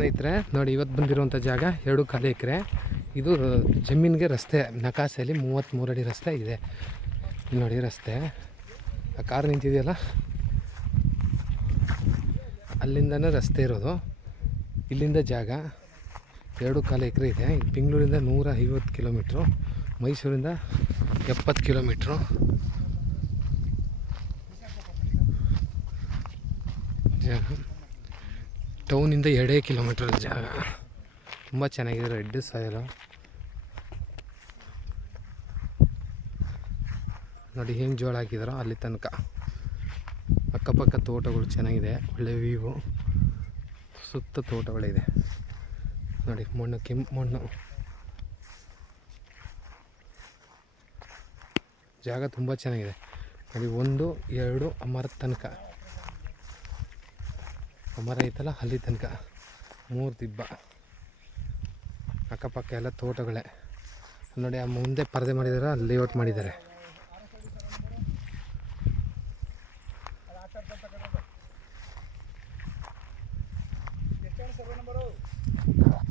ಸ್ನೇಹಿತರೆ ನೋಡಿ, ಇವತ್ತು ಬಂದಿರುವಂಥ ಜಾಗ 2 ಕಾಲು ಎಕರೆ. ಇದು ಜಮೀನಿಗೆ ರಸ್ತೆ, ನಕಾಸೆಯಲ್ಲಿ 33 ಅಡಿ ರಸ್ತೆ ಇದೆ. ನೋಡಿ ರಸ್ತೆ, ಆ ಕಾರ್ ನಿಂತಿದೆಯಲ್ಲ ಅಲ್ಲಿಂದನೇ ರಸ್ತೆ ಇರೋದು. ಇಲ್ಲಿಂದ ಜಾಗ 2 ಕಾಲು ಎಕರೆ ಇದೆ. ಬೆಂಗಳೂರಿಂದ 150 ಕಿಲೋಮೀಟ್ರು, ಮೈಸೂರಿಂದ 70 ಕಿಲೋಮೀಟ್ರು. ಜಾಗ ಟೌನಿಂದ 2 ಕಿಲೋಮೀಟರ್ ಜಾಗ. ತುಂಬ ಚೆನ್ನಾಗಿದೆ, ರೆಡ್ ಸಾಯಿಲು. ನೋಡಿ ಹೆಂಗೆ ಜೋಳ ಹಾಕಿದಾರೋ ಅಲ್ಲಿ ತನಕ. ಅಕ್ಕಪಕ್ಕ ತೋಟಗಳು ಚೆನ್ನಾಗಿದೆ, ಒಳ್ಳೆ ವ್ಯೂ, ಸುತ್ತ ತೋಟಗಳಿದೆ. ನೋಡಿ ಮಣ್ಣು, ಕೆಂಪು ಮಣ್ಣು. ಜಾಗ ತುಂಬ ಚೆನ್ನಾಗಿದೆ. ನೋಡಿ 1, 2 ಮರದ ತನಕ, ಮರ ಐತಲ್ಲ ಅಲ್ಲಿ ತನಕ 3 ದಿಬ್ಬ. ಅಕ್ಕಪಕ್ಕ ಎಲ್ಲ ತೋಟಗಳೇ. ನೋಡಿ ಆ ಮುಂದೆ ಪರದೆ ಮಾಡಿದ್ದಾರೆ, ಅಲ್ಲಿ ಲೇಔಟ್ ಮಾಡಿದ್ದಾರೆ.